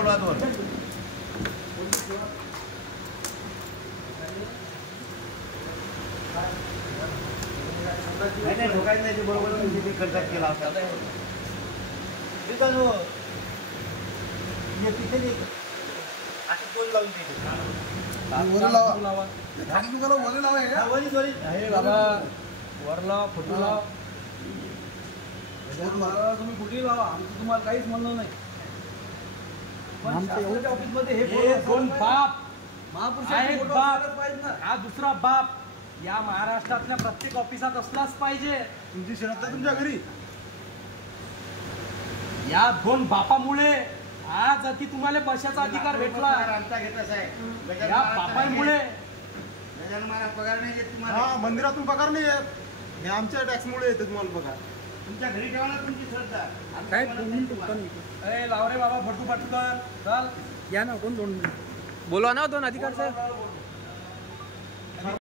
बोलवा दोन. नाही ठोकायचं नाही, ते बरोबर किती खर्चात केला होता तिथे असं पोल लावून वरला फोटो लावा, तुम्ही कुठेही लावा, आमचं तुम्हाला काहीच म्हणणं नाही. पण शासनाच्या ऑफिसमध्ये हे दोन बाप महापुरुषाचे बाप पाहिजे ना. हा दुसरा बाप या महाराष्ट्रातल्या प्रत्येक ऑफिसात असलाच पाहिजे. तुमची श्रद्धा तुमच्या घरी. या दोन बापामुळे आज अति तुम्हाला पैशाचा अधिकार भेटला. या बापांमुळे पगार नाही येत तुम्हाला. हा, मंदिरातून पगार नाही येत, हे आमच्या टॅक्समुळे येते तुम्हाला पगार. तुमच्या घरी ठेवा ना तुमची श्रद्धा. काय लाव रे बाबा, फटू कर चाल या ना. कोण दोन बोलवा ना दोन अधिकार सर.